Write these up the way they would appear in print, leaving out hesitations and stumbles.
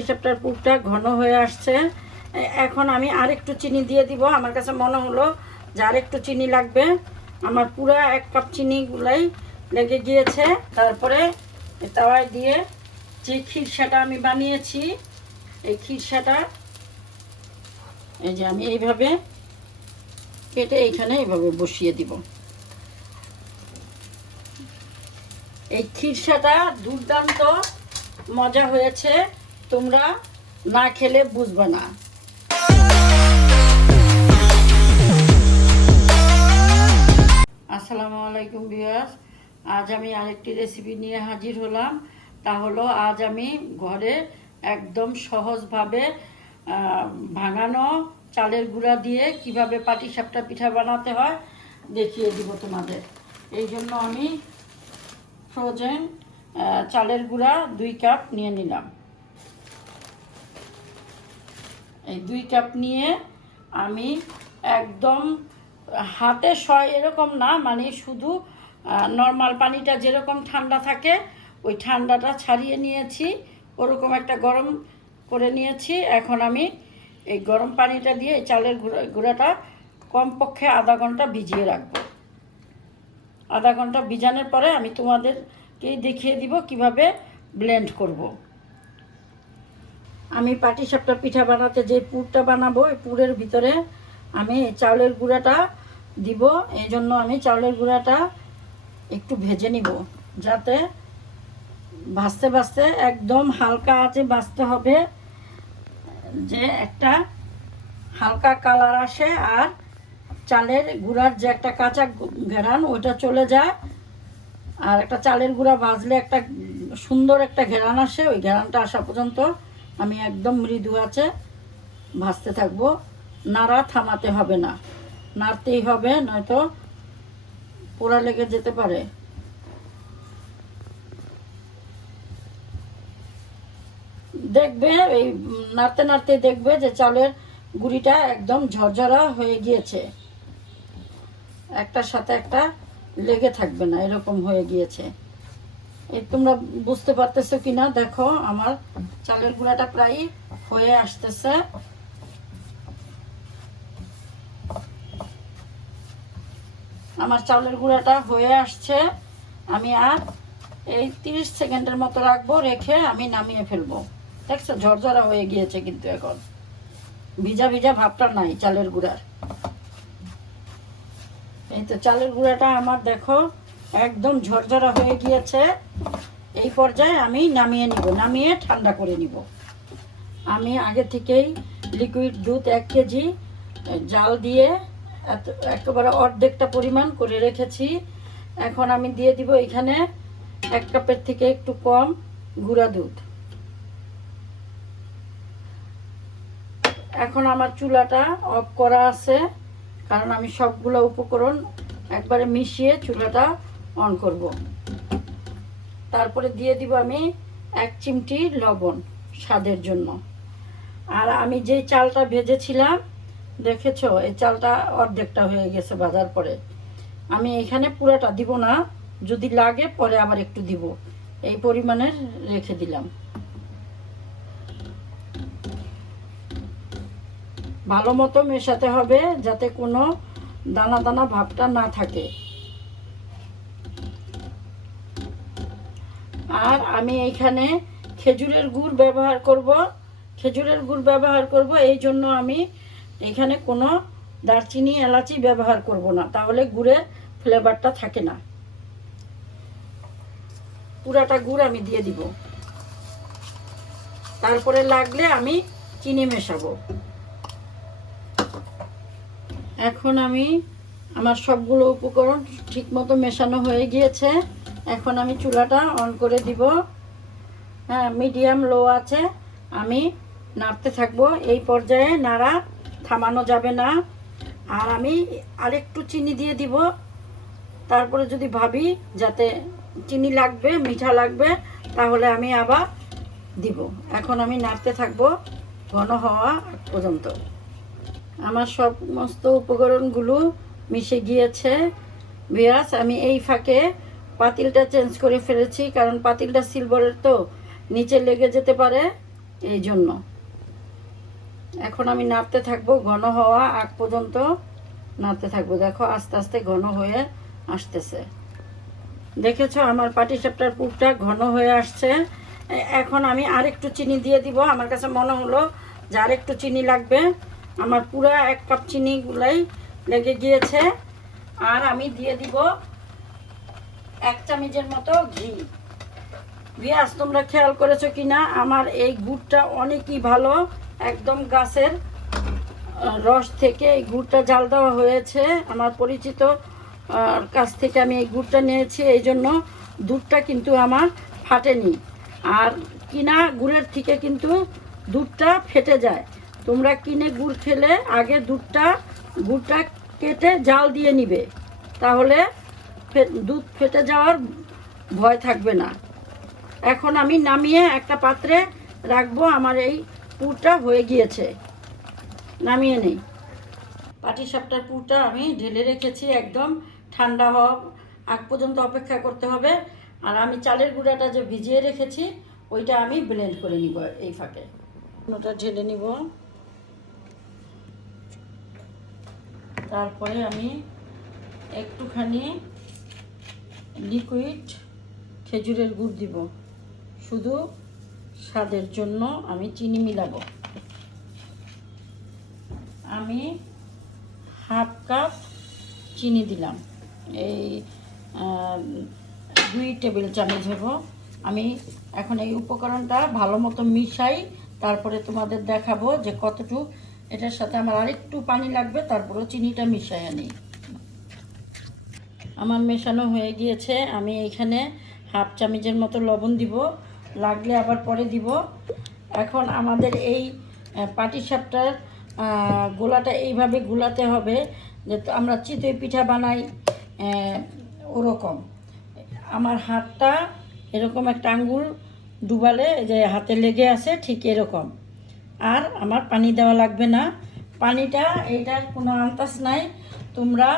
পাটিসাপটার পুরটা ঘন হয়ে আসছে। এখন আমি আরেকটু চিনি দিয়ে দিব। আমার কাছে মনে হলো যে আরেকটু চিনি লাগবে। আমার পুরো 1 কাপ চিনিগুলাই লেগে গিয়েছে। তারপরে তাওয়ায় দিয়ে যে খিরসাটা আমি বানিয়েছি, এই খিরসাটা এই যে আমি এইভাবে কেটে এইখানে এইভাবে বসিয়ে দিব। এই খিরসাটা দুর্দান্ত মজা হয়েছে, তোমরা না খেলে বুঝবে না। আসসালামু আলাইকুম ভিউয়ার্স, আজ আমি আরেকটি রেসিপি নিয়ে হাজির হলাম। তা হলো আজ আমি ঘরে একদম সহজভাবে ভাঙানো চালের গুঁড়া দিয়ে কিভাবে পাটিসাপটা পিঠা বানাতে হয় দেখিয়ে দিব তোমাদের। এই জন্য আমি ফ্রোজেন চালের গুঁড়া 2 কাপ নিয়ে নিলাম। এই 2 কাপ নিয়ে আমি একদম হাতে সয় এরকম না, মানে শুধু নর্মাল পানিটা যেরকম ঠান্ডা থাকে ওই ঠান্ডাটা ছাড়িয়ে নিয়েছি, ওরকম একটা গরম করে নিয়েছি। এখন আমি এই গরম পানিটা দিয়ে এই চালের গুঁড়াটা কমপক্ষে আধা ঘন্টা ভিজিয়ে রাখবো। আধা ঘন্টা ভিজানোর পরে আমি তোমাদেরকেই দেখিয়ে দিব কিভাবে ব্লেন্ড করব। আমি পাটিসাপটা পিঠা বানাতে যে পুরটা বানাবো, এই পুরের ভিতরে আমি চাউলের গুঁড়াটা দিব। এই জন্য আমি চাউলের গুঁড়াটা একটু ভেজে নিব, যাতে ভাজতে ভাজতে একদম হালকা আঁচে ভাজতে হবে, যে একটা হালকা কালার আসে আর চালের গুঁড়ার যে একটা কাঁচা ঘেরান ওইটা চলে যায়। আর একটা চালের গুঁড়া ভাজলে একটা সুন্দর একটা ঘেরান আসে, ওই ঘেরানটা আসা পর্যন্ত আমি একদম মৃদু আঁচে ভাজতে থাকবো। নাড়া থামাতে হবে না, নাড়তেই হবে, নয়তো পোড়া লেগে যেতে পারে। দেখবে এই নাড়তে নাড়তে দেখবে যে চালের গুঁড়িটা একদম ঝরঝরা হয়ে গিয়েছে, একটার সাথে একটা লেগে থাকবে না, এরকম হয়ে গিয়েছে। এই তোমরা বুঝতে পারতেছো কিনা দেখো, আমার চালের গুঁড়াটা প্রায় হয়ে আসতেছে। আমার চালের গুঁড়াটা হয়ে আসছে। আমি আর এই 30 সেকেন্ডের মতো রাখবো, রেখে আমি নামিয়ে ফেলবো। দেখছো ঝরঝরা হয়ে গিয়েছে, কিন্তু এখন ভিজা ভিজা ভাবটা নাই চালের গুঁড়ার। এই তো চালের গুঁড়াটা আমার দেখো একদম ঝরঝরা হয়ে গিয়েছে। এই পর্যায়ে আমি নামিয়ে নিব, নামিয়ে ঠান্ডা করে নিব। আমি আগে থেকেই লিকুইড দুধ 1 কেজি জাল দিয়ে একেবারে অর্ধেকটা পরিমাণ করে রেখেছি। এখন আমি দিয়ে দিব এখানে 1 কাপের থেকে একটু কম গুঁড়া দুধ। এখন আমার চুলাটা অফ করা আছে, কারণ আমি সবগুলো উপকরণ একবারে মিশিয়ে চুলাটা অন করব। তারপরে দিয়ে দিব আমি 1 চিমটি লবণ স্বাদের জন্য। আর আমি যে চালটা ভেজেছিলাম দেখেছো, এই চালটা অর্ধেকটা হয়ে গেছে ভাজার পরে। আমি এখানে পুরাটা দিব না, যদি লাগে পরে আবার একটু দিব, এই পরিমাণের রেখে দিলাম। ভালো মতো মেশাতে হবে যাতে কোনো দানা দানা ভাবটা না থাকে। আর আমি এইখানে খেজুরের গুড় ব্যবহার করব। খেজুরের গুড় ব্যবহার করব এই জন্য আমি এখানে কোনো দারচিনি এলাচি ব্যবহার করব না, তাহলে গুড়ের ফ্লেভারটা থাকে না। পুরাটা গুড় আমি দিয়ে দিব, তারপরে লাগলে আমি চিনি মেশাবো। এখন আমার সবগুলো উপকরণ ঠিকমতো মেশানো হয়ে গিয়েছে। এখন আমি চুলাটা অন করে দিব। হ্যাঁ, মিডিয়াম লো আছে আমি নাড়তে থাকবো। এই পর্যায়ে নাড়া থামানো যাবে না। আর আমি আরেকটু চিনি দিয়ে দিব, তারপরে যদি ভাবি যাতে চিনি লাগবে, মিঠা লাগবে, তাহলে আমি আবার দিব। এখন আমি নাড়তে থাকবো ঘন হওয়া পর্যন্ত। আমার সমস্ত উপকরণগুলো মিশে গিয়েছে। ভিউয়ার্স, আমি এই ফাঁকে পাতিলটা চেঞ্জ করে ফেলেছি, কারণ পাতিলটা সিলভারের তো নিচে লেগে যেতে পারে। এই জন্য এখন আমি নাড়তে থাকবো, ঘন হওয়া আগ পর্যন্ত নাড়তে থাকবো। দেখো আস্তে আস্তে ঘন হয়ে আসতেছে। দেখেছো আমার পাটিসাপটার পুরটা ঘন হয়ে আসছে। এখন আমি আরেকটু চিনি দিয়ে দিব। আমার কাছে মনে হলো যে আরেকটু চিনি লাগবে। আমার পুরা 1 কাপ চিনি গুলাই লেগে গিয়েছে। আর আমি দিয়ে দিব 1 চামচের মতো ঘি। ভিউয়ার্স, তোমরা খেয়াল করেছো কিনা, আমার এই গুড়টা অনেকই ভালো, একদম গাছের রস থেকে এই গুড়টা জাল দেওয়া হয়েছে। আমার পরিচিত কাছ থেকে আমি এই গুড়টা নিয়েছি, এই জন্য দুধটা কিন্তু আমার ফাটেনি। আর কিনা গুড়ের থেকে কিন্তু দুধটা ফেটে যায়। তোমরা কিনে গুড় খেলে আগে গুড়টা কেটে জাল দিয়ে নিবে, তাহলে দুধ ফেটে যাওয়ার ভয় থাকবে না। এখন আমি নামিয়ে একটা পাত্রে রাখবো। আমার এই পুরটা হয়ে গিয়েছে, নামিয়ে নেই। পাটিসাপটার পুরটা আমি ঢেলে রেখেছি, একদম ঠান্ডা হওয়া আগ পর্যন্ত অপেক্ষা করতে হবে। আর আমি চালের গুঁড়াটা যে ভিজিয়ে রেখেছি ওইটা আমি ব্লেন্ড করে নিব এই ফাঁকে। ওটা ঢেলে নিব। তারপরে আমি একটুখানি লিকুইড খেজুরের গুড় দিব, শুধু স্বাদের জন্য আমি চিনি মিলাবো। আমি 1/2 কাপ চিনি দিলাম, এই 2 টেবিল চামচ হবো। আমি এখন এই উপকরণটা ভালো মতো মিশাই, তারপরে তোমাদের দেখাবো যে কতটুকু এটার সাথে আমার আরেকটু পানি লাগবে, তারপরে চিনিটা মিশাই আনি। আমার মেশানো হয়ে গিয়েছে। আমি এখানে 1/2 চামচের মতো লবণ দিব, লাগলে আবার পরে দিব। এখন আমাদের এই পাটিসাপটার গোলাটা এইভাবে গুলাতে হবে যে আমরা চিতই পিঠা বানাই ওরকম। আমার হাতটা এরকম একটা আঙ্গুল ডুবালে যে হাতে লেগে আছে ঠিক এরকম। আর আমার পানি দেওয়া লাগবে না। পানিটা এটার কোনো আন্দাজ নাই, তোমরা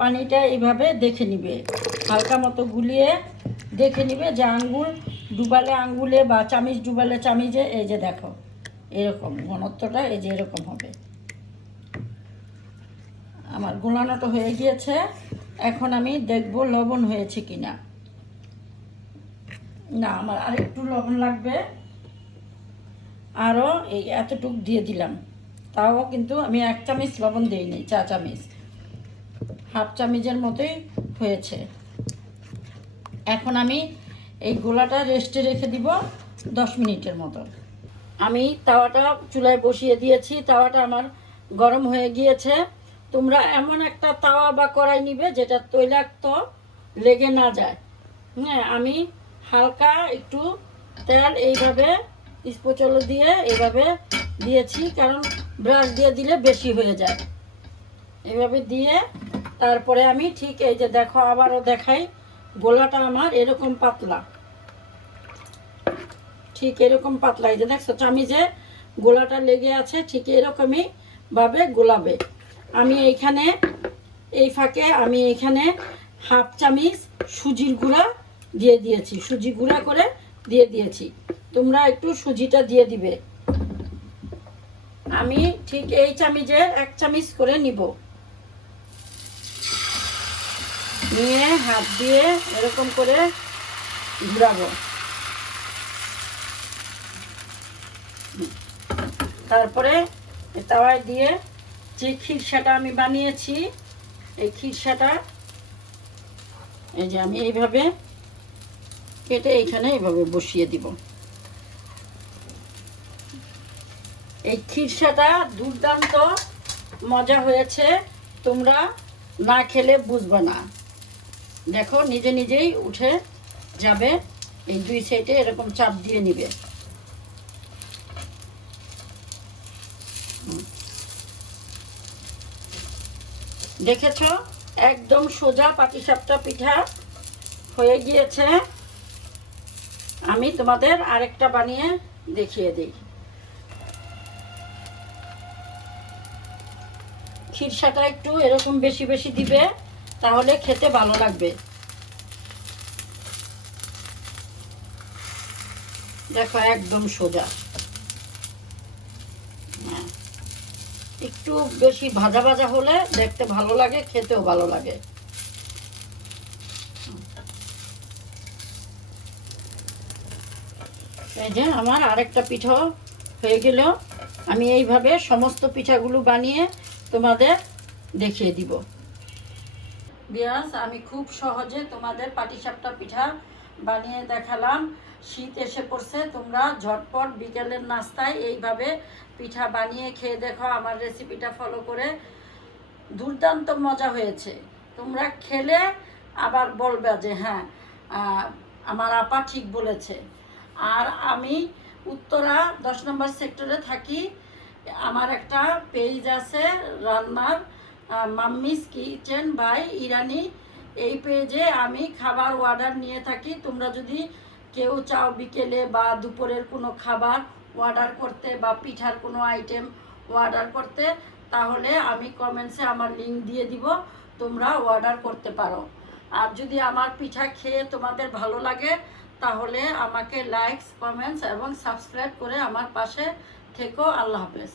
পানিটা এইভাবে দেখে নিবে, হালকা মতো গুলিয়ে দেখে নিবে যে আঙ্গুল ডুবালে আঙ্গুলে বা চামিচ ডুবালে চামিচে, এই যে দেখো এরকম ঘনত্বটা, এই যে এরকম হবে। আমার গোলানোটা হয়ে গিয়েছে। এখন আমি দেখব লবণ হয়েছে কিনা। না, আমার আরেকটু লবণ লাগবে। আরও এই এতটুকু দিয়ে দিলাম, তাও কিন্তু আমি 1 চামচ লবণ দিইনি, 4 চামচ, 1/2 চামচের মতোই হয়েছে। এখন আমি এই গোলাটা রেস্টে রেখে দিব 10 মিনিটের মতো। আমি তাওয়াটা চুলায় বসিয়ে দিয়েছি, তাওয়াটা আমার গরম হয়ে গিয়েছে। তোমরা এমন একটা তাওয়া বা কড়াই নিবে যেটা তৈলাক্ত লেগে না যায়। হ্যাঁ, আমি হালকা একটু তেল এইভাবে স্পোচলো দিয়ে এইভাবে দিয়েছি, কারণ ব্রাশ দিয়ে দিলে বেশি হয়ে যায়। এইভাবে দিয়ে তারপরে আমি ঠিক এই যে দেখো, আবারও দেখাই, গোলাটা আমার এরকম পাতলা, ঠিক এরকম পাতলা। এই যে দেখছো চামিচে গোলাটা লেগে আছে, ঠিক এরকমই ভাবে গোলাবে। আমি এইখানে এই ফাঁকে আমি এইখানে 1/2 চামচ সুজির গুঁড়া দিয়ে দিয়েছি, সুজি গুঁড়া করে দিয়ে দিয়েছি। তোমরা একটু সুজিটা দিয়ে দিবে। আমি ঠিক এই চামচের 1 চামচ করে নিব, নিয়ে হাত দিয়ে এরকম করে ঘুরাবো। তারপরে তাওয়ায় দিয়ে যে খিরসাটা আমি বানিয়েছি, এই খিরসাটা এই যে আমি এইভাবে কেটে এইখানে এইভাবে বসিয়ে দিব। এই খিরসাটা দুর্দান্ত মজা হয়েছে, তোমরা না খেলে বুঝবে না। দেখো নিজে নিজেই উঠে যাবে। এই 2 সাইডে এরকম চাপ দিয়ে নিবে। দেখেছো একদম সোজা পাটিসাপটা পিঠা হয়ে গিয়েছে। আমি তোমাদের আরেকটা বানিয়ে দেখিয়ে দিই। খিরসাটা একটু এরকম বেশি বেশি দিবে, তাহলে খেতে ভালো লাগবে। দেখো একদম সোজা। একটু বেশি ভাজা ভাজা হলে দেখতে ভালো লাগে, খেতেও ভালো লাগে। এই যে আমার আরেকটা পিঠা হয়ে গেল। আমি এইভাবে সমস্ত পিঠাগুলো বানিয়ে তোমাদের দেখিয়ে দিব। বিয়াস, আমি খুব সহজে তোমাদের পাটিসাপটা পিঠা বানিয়ে দেখালাম। শীত এসে পড়ছে, তোমরা ঝটপট বিকেলের নাস্তায় এইভাবে পিঠা বানিয়ে খেয়ে দেখো, আমার রেসিপিটা ফলো করে। দুর্দান্ত মজা হয়েছে। তোমরা খেলে আবার বলবে যে হ্যাঁ, আমার আপা ঠিক বলেছে। আর আমি উত্তরা 10 নম্বর সেক্টরে থাকি। আমার একটা পেজ আছে রান্নার, মাম্মিস কিচেন বাই ইরানি। এই পেজে আমি খাবার অর্ডার নিয়ে থাকি। তোমরা যদি কেউ চাও বিকেলে বা দুপুরের কোনো খাবার অর্ডার করতে বা পিঠার কোনো আইটেম অর্ডার করতে, তাহলে আমি কমেন্টসে আমার লিঙ্ক দিয়ে দিব, তোমরা অর্ডার করতে পারো। আর যদি আমার পিঠা খেয়ে তোমাদের ভালো লাগে, তাহলে আমাকে লাইকস, কমেন্টস এবং সাবস্ক্রাইব করে আমার পাশে থেকো। আল্লাহ হাফেজ।